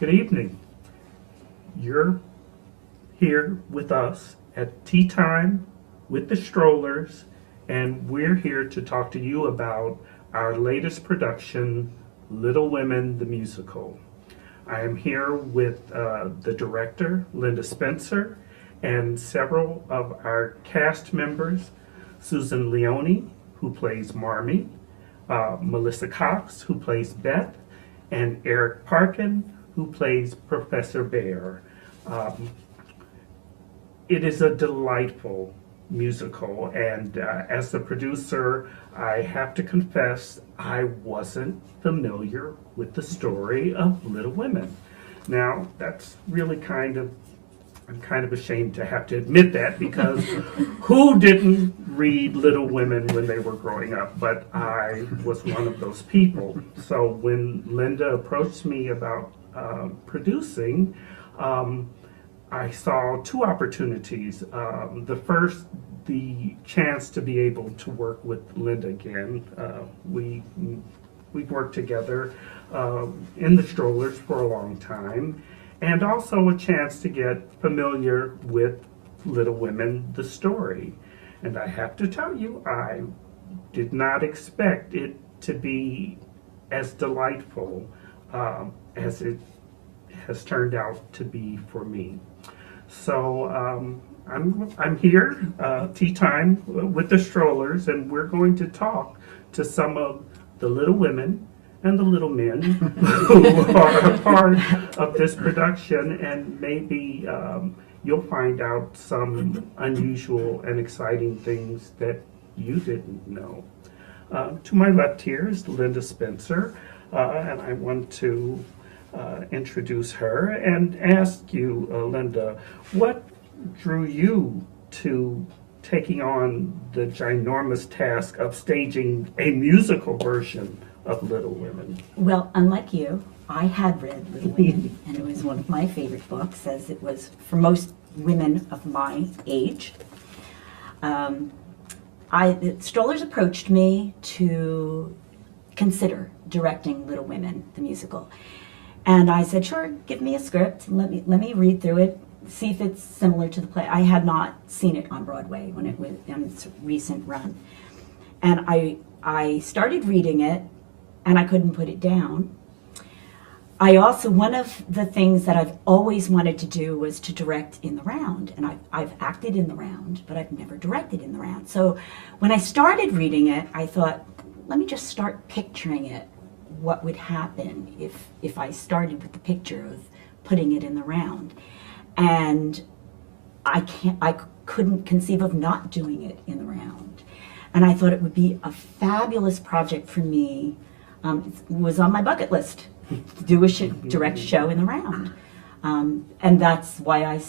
Good evening. You're here with us at Tea Time with the Strollers, and we're here to talk to you about our latest production, Little Women the Musical. I am here with the director, Linda Spencer, and several of our cast members, Susan Leone, who plays Marmee, Melissa Cox, who plays Beth, and Eric Parkin, who plays Professor Bear. It is a delightful musical, and as the producer, I have to confess I wasn't familiar with the story of Little Women. Now, that's really I'm kind of ashamed to have to admit that, because who didn't read Little Women when they were growing up? But I was one of those people. So when Linda approached me about producing, I saw two opportunities. The first, the chance to be able to work with Linda again. We've worked together in the Strollers for a long time, and also a chance to get familiar with Little Women, the story. And I have to tell you, I did not expect it to be as delightful as it has turned out to be for me. So I'm here, tea time with the Strollers, and we're going to talk to some of the little women and the little men who are a part of this production, and maybe you'll find out some unusual and exciting things that you didn't know. To my left here is Linda Spencer, and I want to introduce her and ask you, Linda, what drew you to taking on the ginormous task of staging a musical version of Little Women? Well, unlike you, I had read Little Women, and it was one of my favorite books, as it was for most women of my age. The Strollers approached me to consider directing Little Women, the musical. And I said, sure, give me a script, and let me read through it, see if it's similar to the play. I had not seen it on Broadway when it was in its recent run. And I started reading it, and I couldn't put it down. One of the things that I've always wanted to do was to direct in the round. And I've acted in the round, but I've never directed in the round. So when I started reading it, I thought, let me just start picturing it. What would happen if I started with the picture of putting it in the round. And I couldn't conceive of not doing it in the round. And I thought it would be a fabulous project for me. It was on my bucket list to do a direct show in the round. And that's why I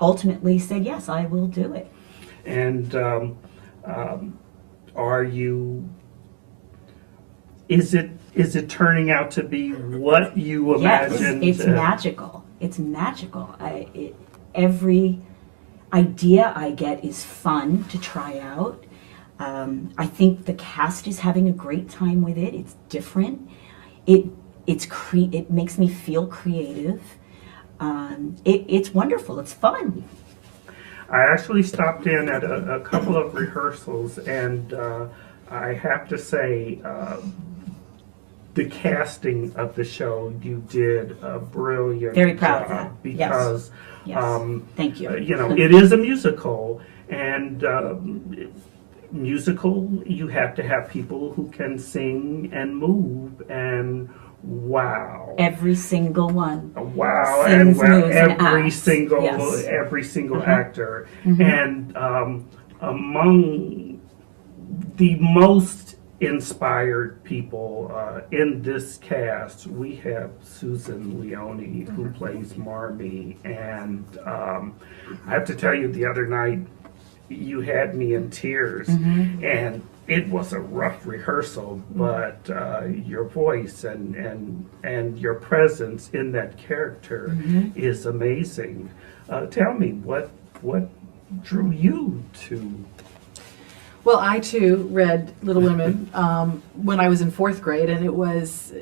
ultimately said, yes, I will do it. And is it turning out to be what you imagined? Yes, it's magical. It's magical. Every idea I get is fun to try out. I think the cast is having a great time with it. It's different. It makes me feel creative. It's wonderful. It's fun. I actually stopped in at a couple of rehearsals, and I have to say, the casting of the show, you did a brilliant Very proud job, of that. because Yes. Thank you. It is a musical, and musical, you have to have people who can sing and move, and wow. Every single one. Wow, Sings, and moves, and every acts. single Yes. every single Uh-huh. actor, Mm-hmm. and among the most inspired people in this cast, we have Susan Leone, who plays Marmee, and I have to tell you, the other night you had me in tears, and it was a rough rehearsal, but your voice and your presence in that character is amazing. Tell me, what drew you to Well, I too read Little Women when I was in 4th grade, and it was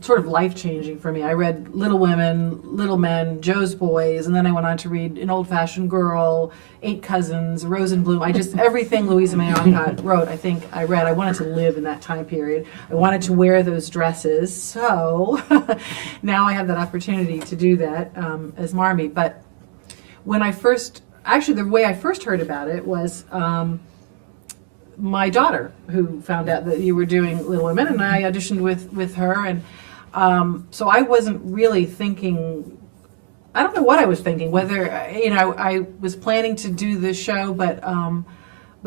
sort of life-changing for me. I read Little Women, Little Men, Joe's Boys, and then I went on to read An Old-Fashioned Girl, 8 Cousins, Rose and Bloom. Everything Louisa May Alcott wrote, I think I read. I wanted to live in that time period. I wanted to wear those dresses, so now I have that opportunity to do that as Marmee. But when I first, actually the way I first heard about it was my daughter, who found out that you were doing Little Women, and I auditioned with her, and so I wasn't really thinking, I don't know what I was thinking, whether, I was planning to do this show, but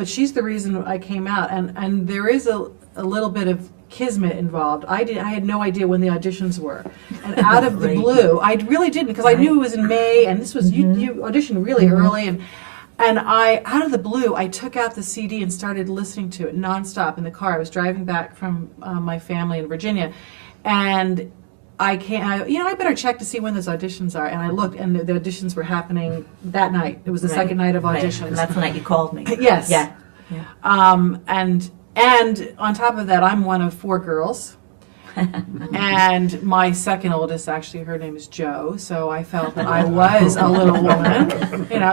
she's the reason I came out, and there is a little bit of kismet involved. I had no idea when the auditions were, and out of the blue, I really didn't, because I knew it was in May, and this was, you auditioned really early, and I, out of the blue, I took out the CD and started listening to it nonstop in the car. I was driving back from my family in Virginia, and I better check to see when those auditions are. And I looked, and the auditions were happening that night. It was the second night of auditions. And that's the night you called me. Yes. Yeah. And on top of that, I'm one of 4 girls. And my second oldest, actually, her name is Jo, so I felt that I was a little woman,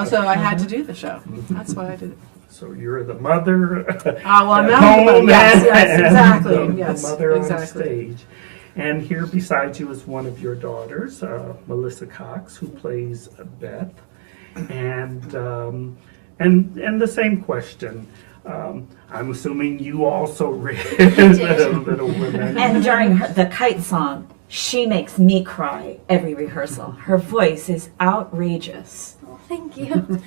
so I had to do the show. That's why I did it. So you're the mother Well, at now home yes, and exactly. the Yes, mother exactly. on stage. And here beside you is one of your daughters, Melissa Cox, who plays Beth. And the same question. I'm assuming you also read Little Women. And during the kite song, she makes me cry every rehearsal. Her voice is outrageous. Well, thank you.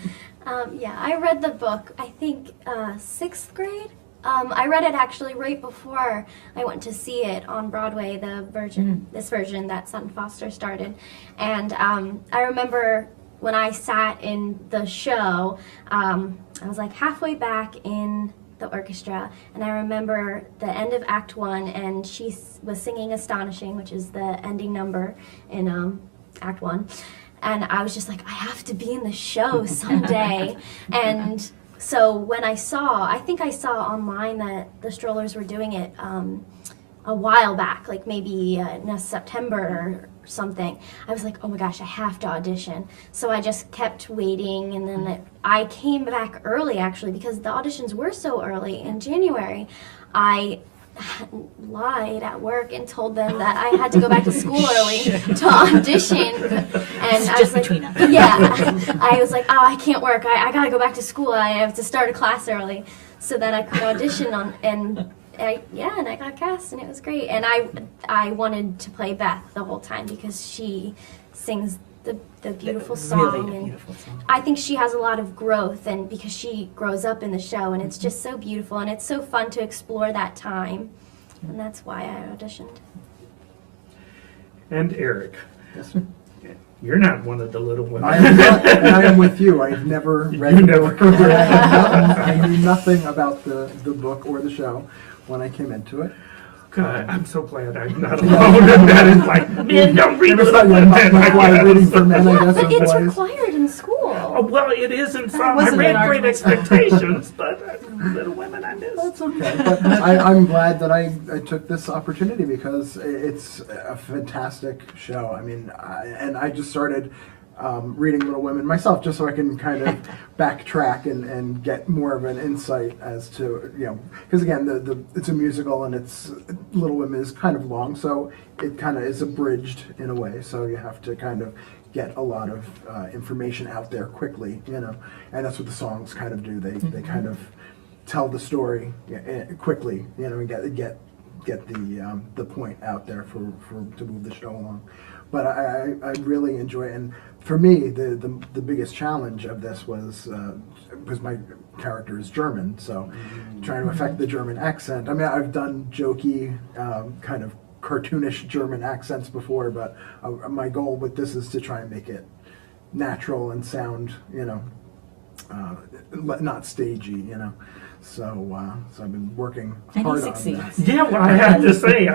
Yeah, I read the book, I think 6th grade. I read it actually right before I went to see it on Broadway, this version that Sutton Foster started. And I remember when I sat in the show, I was like halfway back in the orchestra, and I remember the end of Act 1, and she was singing Astonishing, which is the ending number in Act 1. And I was just like, I have to be in the show someday. And so when I think I saw online that the Strollers were doing it a while back, like maybe in September or something. I was like, oh my gosh, I have to audition. So I just kept waiting, and then I came back early, actually, because the auditions were so early in January. I lied at work and told them that I had to go back to school early to audition, and I was like, between us. yeah, I was like, oh, I can't work, I gotta go back to school, I have to start a class early, so that I could audition and I got cast, and it was great. And I wanted to play Beth the whole time because she sings the beautiful song, Really and beautiful song. I think she has a lot of growth, and because she grows up in the show, and it's just so beautiful, and it's so fun to explore that time, and that's why I auditioned. And Eric, Yes. you're not one of the Little Women. I am not, and I am with you. I've never read You the never book. I knew nothing about the book or the show when I came into it. God, I'm so glad I'm not alone. That is like, man, don't read It's Little not Women. like why reading for men, I guess, But or it's boys. required in school. Oh, well, it is in some. I wasn't in read our Great class. Expectations, but Little Women I missed. That's okay. But I'm glad that I took this opportunity because it's a fantastic show. I mean, I just started reading Little Women myself just so I can kind of backtrack and get more of an insight as to, because again, it's a musical and Little Women is kind of long, so it kind of is abridged in a way, so you have to kind of get a lot of information out there quickly, and that's what the songs kind of do. They kind of tell the story quickly, and get the point out there to move the show along. But I really enjoy it, and for me, the biggest challenge of this was because my character is German, so trying to affect the German accent. I mean, I've done jokey, kind of cartoonish German accents before, but my goal with this is to try and make it natural and sound, not stagey, you know. So I've been working And he hard on succeeds. that. Yeah, well, I have to say,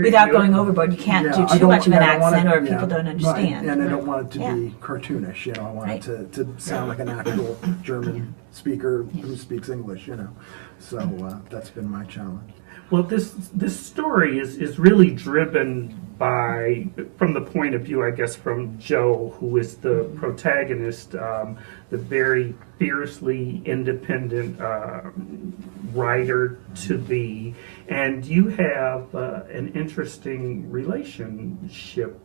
Without going overboard, you can't Yeah, I do too don't- much of an yeah, I don't want accent it- or people don't right, understand. and I don't want it to Yeah. be cartoonish, you know. I want Right. it to sound like an actual German speaker who speaks English, you know. So that's been my challenge. Well, this story is really driven by, from the point of view, I guess, from Joe, who is the protagonist, the very fiercely independent writer to be, and you have an interesting relationship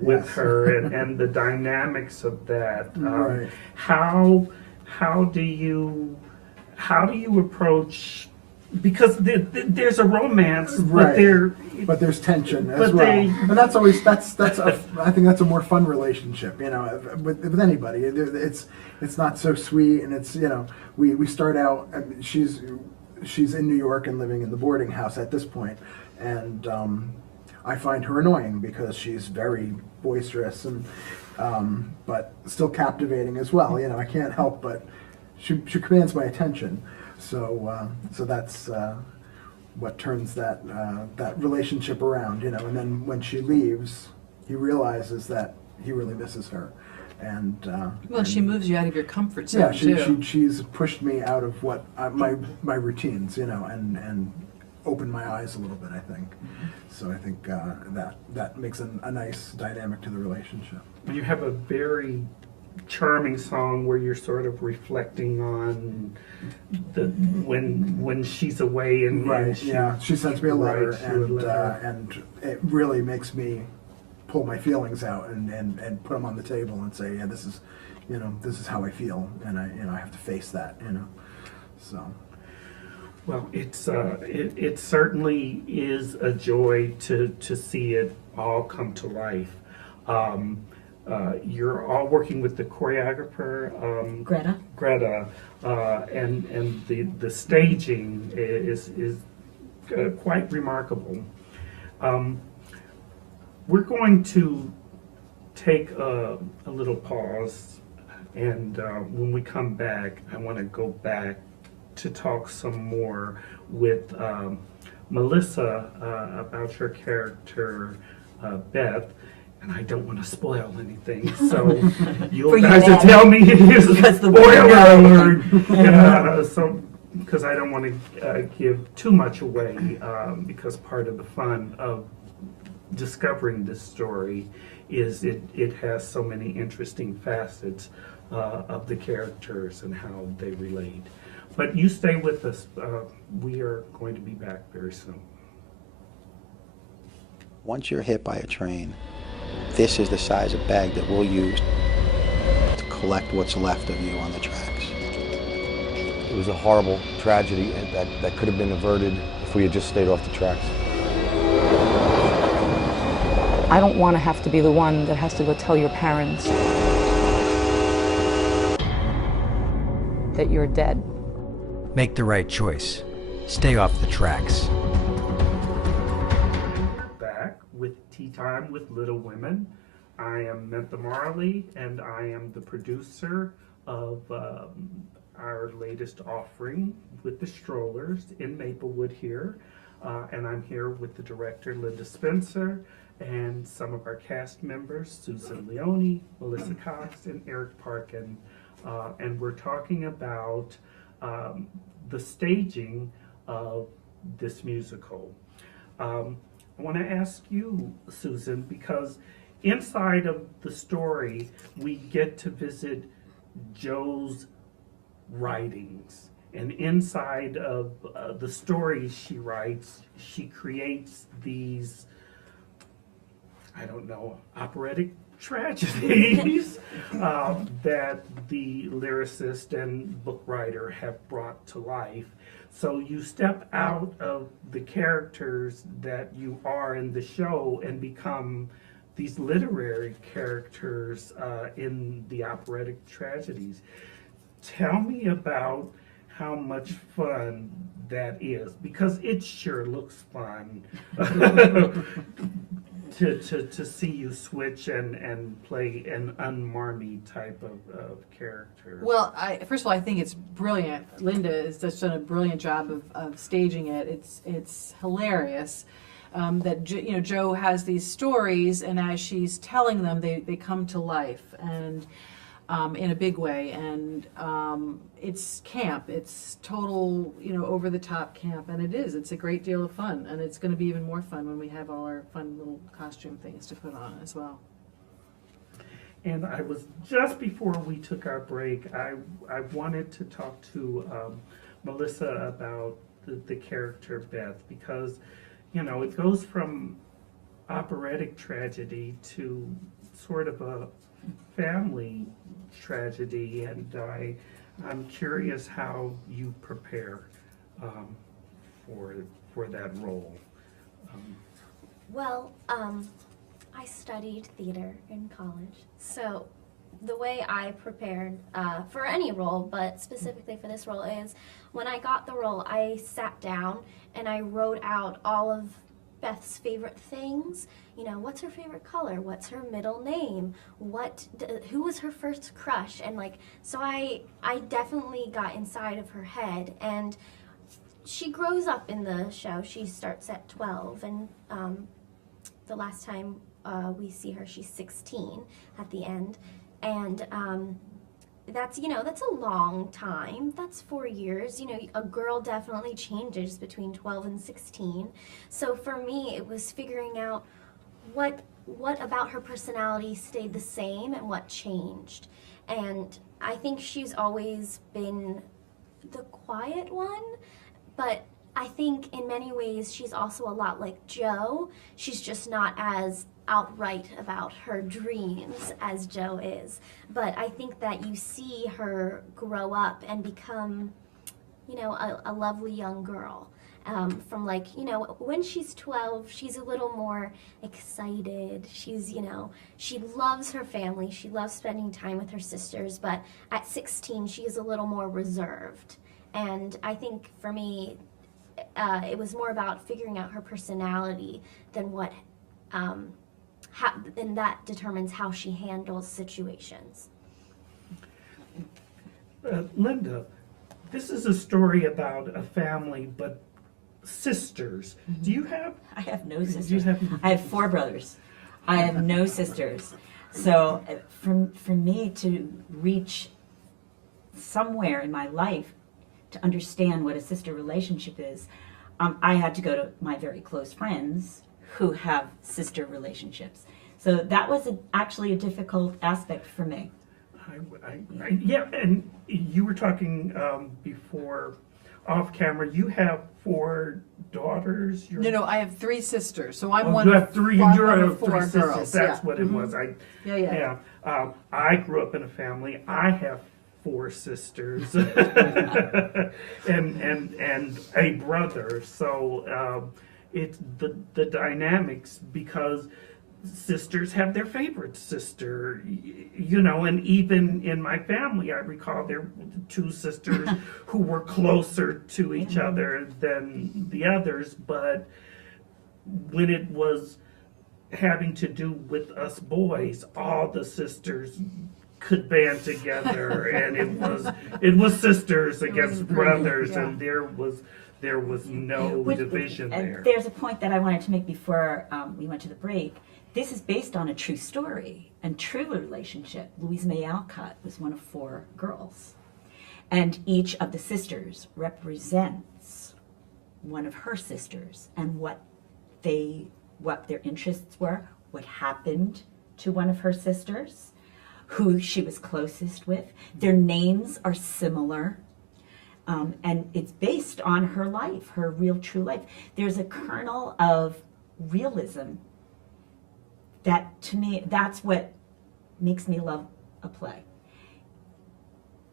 with Yes. her, and the dynamics of that. Right. How do you approach? Because there's a romance, Right. but There's tension as But well, they- and that's always I think that's a more fun relationship, you know, with anybody. It's not so sweet, and it's, you know, we start out. I mean, she's in New York and living in the boarding house at this point, and I find her annoying because she's very boisterous and but still captivating as well. You know, I can't help but she commands my attention. So that's what turns that relationship around, you know. And then when she leaves, he realizes that he really misses her, and Well, she moves you out of your comfort zone yeah, too. she's pushed me out of what my routines, you know, and opened my eyes a little bit, I think. So I think that makes a nice dynamic to the relationship. you have a very charming song where you're sort of reflecting on when she's away and Right. she, Yeah. She sends me a letter, writes you a letter. and it really makes me pull my feelings out and put them on the table and say, yeah, this is how I feel, and I have to face that, you know. So. Well, it certainly is a joy to see it all come to life. You're all working with the choreographer Greta. and the staging is quite remarkable. We're going to take a little pause, and when we come back, I want to go back to talk some more with Melissa about her character, Beth. And I don't want to spoil anything, so you For you, guys will Ed. tell me it is Because the spoiler women alert. So, because I don't want to give too much away, because part of the fun of discovering this story is it has so many interesting facets of the characters and how they relate. But you stay with us. We are going to be back very soon. Once you're hit by a train, this is the size of bag that we'll use to collect what's left of you on the tracks. It was a horrible tragedy that could have been averted if we had just stayed off the tracks. I don't want to have to be the one that has to go tell your parents that you're dead. Make the right choice. Stay off the tracks. Back with Tea Time with Little Women. I am Mentha Marley, and I am the producer of our latest offering with the strollers in Maplewood here. And I'm here with the director, Linda Spencer, and some of our cast members, Susan Leone, Melissa Cox, and Eric Parkin. And we're talking about the staging of this musical. I want to ask you, Susan, because inside of the story, we get to visit Joe's writings. And inside of the stories she writes, she creates these, I don't know, operatic tragedies that the lyricist and book writer have brought to life. So you step out of the characters that you are in the show and become these literary characters in the operatic tragedies. Tell me about how much fun that is, because it sure looks fun. to see you switch and play an unmarmy type of character. Well, first of all, I think it's brilliant. Linda has just done a brilliant job of staging it. It's hilarious that Jo has these stories, and as she's telling them, they come to life and in a big way. And it's camp. It's total over the top camp, and it's a great deal of fun, and it's going to be even more fun when we have all our fun little costume things to put on as well. And I was, just before we took our break, I wanted to talk to Melissa about the character Beth, because it goes from operatic tragedy to sort of a family tragedy, and I'm curious how you prepare for that role. Well, I studied theater in college, so the way I prepared for any role, but specifically for this role, is when I got the role, I sat down and I wrote out all of Beth's favorite things. What's her favorite color? What's her middle name? Who was her first crush? And so I definitely got inside of her head. And she grows up in the show. She starts at 12, and the last time we see her, she's 16 at the end. And that's a long time. That's 4 years. A girl definitely changes between 12 and 16. So for me, it was figuring out what about her personality stayed the same and what changed. And I think she's always been the quiet one, but I think in many ways she's also a lot like Jo. She's just not as outright about her dreams as Jo is. But I think that you see her grow up and become, a lovely young girl. From when she's 12, she's a little more excited. She's, she loves her family. She loves spending time with her sisters. But at 16, she is a little more reserved. And I think for me, it was more about figuring out her personality than and that determines how she handles situations. Linda, this is a story about a family, but sisters. Mm-hmm. Do you have? I have no sisters. Do you have? I have 4 brothers. I have no sisters. So for me to reach somewhere in my life to understand what a sister relationship is, I had to go to my very close friends who have sister relationships. So that was actually a difficult aspect for me. Yeah, and you were talking before off camera. You have 4 daughters. No, I have 3 sisters. So I'm one you of have 3. one You're of 4 3 sisters. girls. That's yeah. what it was. Yeah. I grew up in a family. I have 4 sisters and a brother. So it's the dynamics, because sisters have their favorite sister, and even in my family, I recall there were 2 sisters who were closer to each other than the others, but when it was having to do with us boys, all the sisters could band together, and it was sisters against brothers, yeah. and there was no division and there. There's a point that I wanted to make before we went to the break. This is based on a true story and true relationship. Louise May Alcott was one of 4 girls, and each of the sisters represents one of her sisters and what their interests were, what happened to one of her sisters, who she was closest with. Their names are similar. And it's based on her life, her real true life. There's a kernel of realism that, to me, that's what makes me love a play.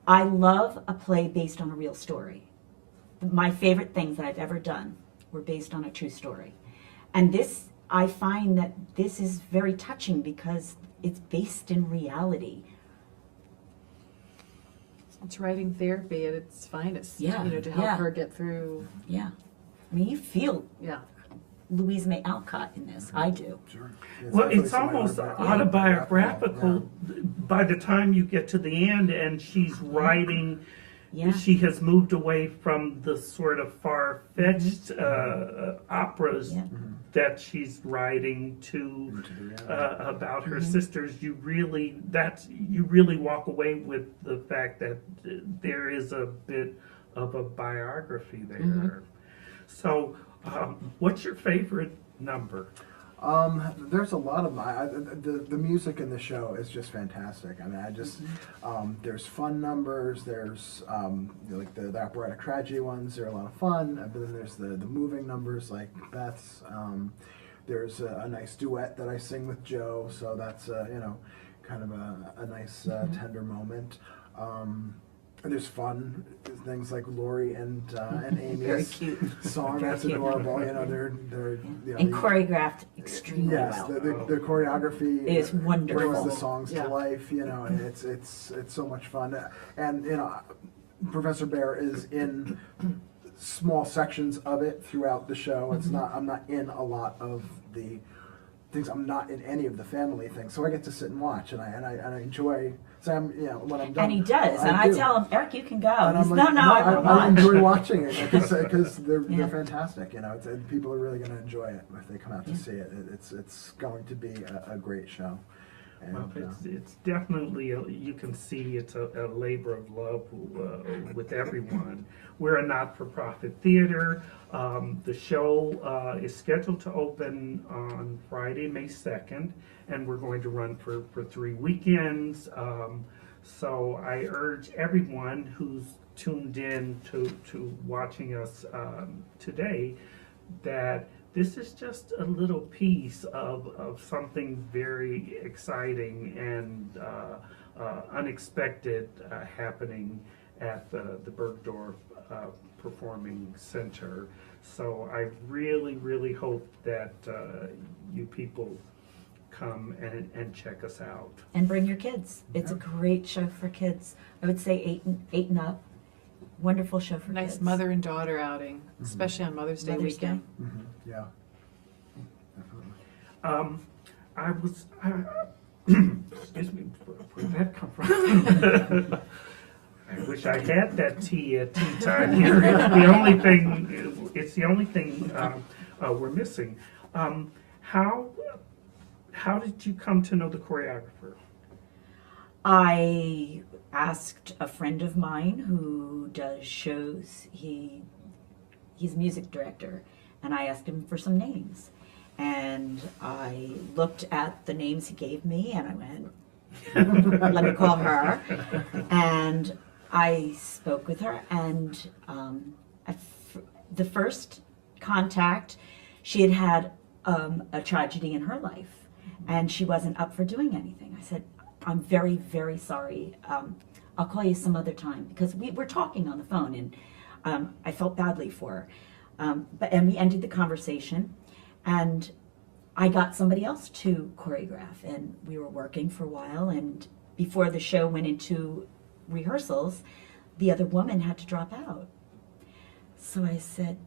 I love a play based on a real story. My favorite things that I've ever done were based on a true story. And this, I find that this is very touching because it's based in reality. It's writing therapy at its finest. Yeah, to help her get through. Yeah. I mean, you feel Yeah. Louise May Alcott in this. I do. Sure. Well, definitely it's some almost autobiographical. by the time you get to the end and she's writing. Yeah. She has moved away from the sort of far-fetched operas Yeah. that she's writing to about her sisters. You really walk away with the fact that there is a bit of a biography there. So, what's your favorite number? There's a lot of the music in the show is just fantastic. I mean, I just there's fun numbers. There's like the operatic tragedy ones. They're a lot of fun. But then there's the moving numbers like Beth's. There's a nice duet that I sing with Joe, so that's kind of a nice tender moment. There's fun things like Lori and Very Amy's cute. song. Very That's cute. adorable. They're And choreographed extremely yes, well. the choreography It is wonderful. brings the songs Yeah. to life. And it's so much fun. And Professor Bear is in small sections of it throughout the show. It's not. I'm not in a lot of the things. I'm not in any of the family things. So I get to sit and watch, and I enjoy. So when I'm done. And he does. And I do. tell him, Eric, you can go. And He's, I'm like, no, I will I not. enjoy watching it because they're Yeah. fantastic. And people are really going to enjoy it if they come out to see it. It's going to be a great show. And, Well, it's definitely, you can see it's a labor of love with everyone. We're a not-for-profit theater. The show is scheduled to open on Friday, May 2nd, and we're going to run for 3 weekends. So I urge everyone who's tuned in to watching us today that this is just a little piece of something very exciting and unexpected happening at the Bergdorf Performing Center. So I really, really hope that you people come and check us out. And bring your kids. It's a great show for kids. I would say eight and up. Wonderful show for Nice kids. mother and daughter outing, especially on Mother's Day Mother's weekend. yeah, definitely. I was, excuse me, where did that come from? I wish I had that tea at tea time here. It's the only thing we're missing. How did you come to know the choreographer? I asked a friend of mine who does shows. He's a music director, and I asked him for some names. And I looked at the names he gave me, and I went, let me call her. And I spoke with her, and the first contact, she had had a tragedy in her life, and she wasn't up for doing anything. I said, I'm very, very sorry. I'll call you some other time, because we were talking on the phone, and I felt badly for her. And we ended the conversation, and I got somebody else to choreograph, and we were working for a while, and before the show went into rehearsals, the other woman had to drop out. So I said,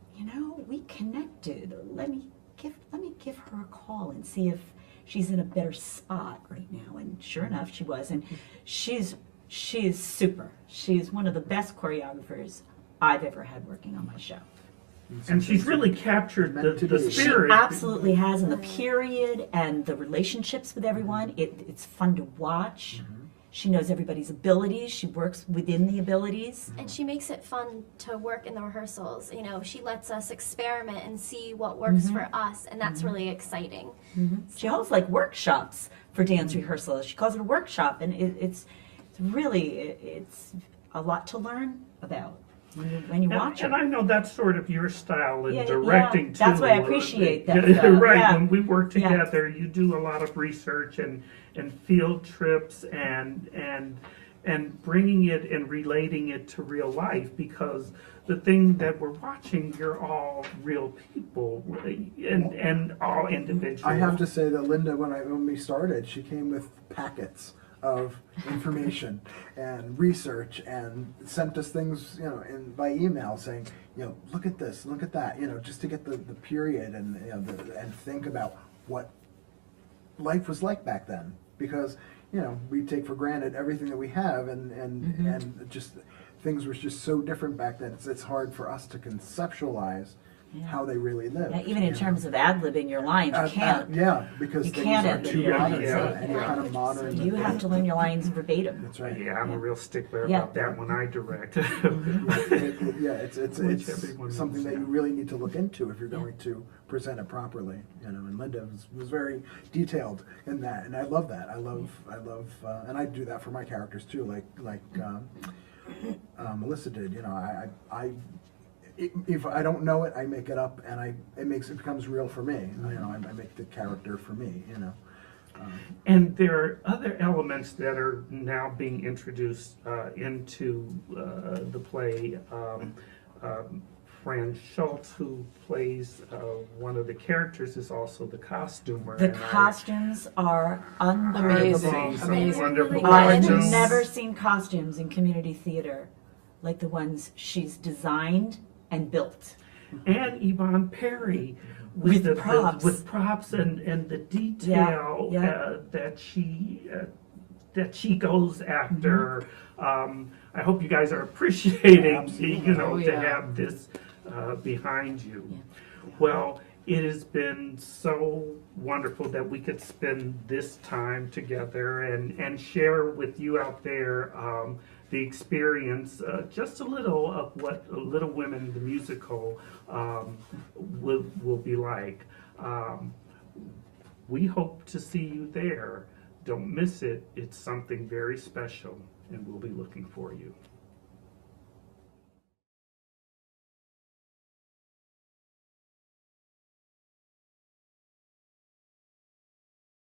we connected. Let me give her a call and see if she's in a better spot right now. And sure enough, she was. And she is super. She's one of the best choreographers I've ever had working on my show. And she's really captured the She spirit. absolutely has, and the period and the relationships with everyone. It's fun to watch. She knows everybody's abilities. She works within the abilities. And she makes it fun to work in the rehearsals. She lets us experiment and see what works for us, and that's really exciting. She holds like workshops for dance rehearsals. She calls it a workshop, and it's a lot lot to learn about when you watch And it. I know that's sort of your style in Yeah, directing yeah. too. That's why I appreciate that stuff. Right. Yeah. When we work Yeah. together, you do a lot of research and field trips and bringing it and relating it to real life, because the thing that we're watching, you're all real people and all individuals. I have to say that Linda, when we started, she came with packets of information and research, and sent us things, by email saying, look at this, look at that, just to get the period and and think about what life was like back then, because we take for granted everything that we have, and just things were just so different back then. It's hard for us to conceptualize how they really lived. Yeah, even in terms of ad-libbing your lines, you can't. Because You things can't are ad-lib too your modern. lines. Any kind of modern. You have to learn your lines verbatim. That's right. Yeah, I'm a real stickler Yeah. about that when I direct. It's Which everyone something knows, that you really need to look into if you're going to present it properly. And Linda was very detailed in that, and I love that. I love, and I do that for my characters too. Like Melissa did. If I don't know it, I make it up, and it becomes real for me. I make the character for me. And there are other elements that are now being introduced into the play. Fran Schultz, who plays one of the characters, is also the costumer. The and costumes are unbelievable. Amazing. some Amazing. wonderful I've costumes. never seen costumes in community theater like the ones she's designed and built. And Yvonne Perry With the props. with props and the detail Yeah. that she goes after. I hope you guys are appreciating, Oh, to yeah. have this behind you. Well, it has been so wonderful that we could spend this time together and share with you out there the experience, just a little of what Little Women, the musical, will be like. We hope to see you there. Don't miss it. It's something very special, and we'll be looking for you.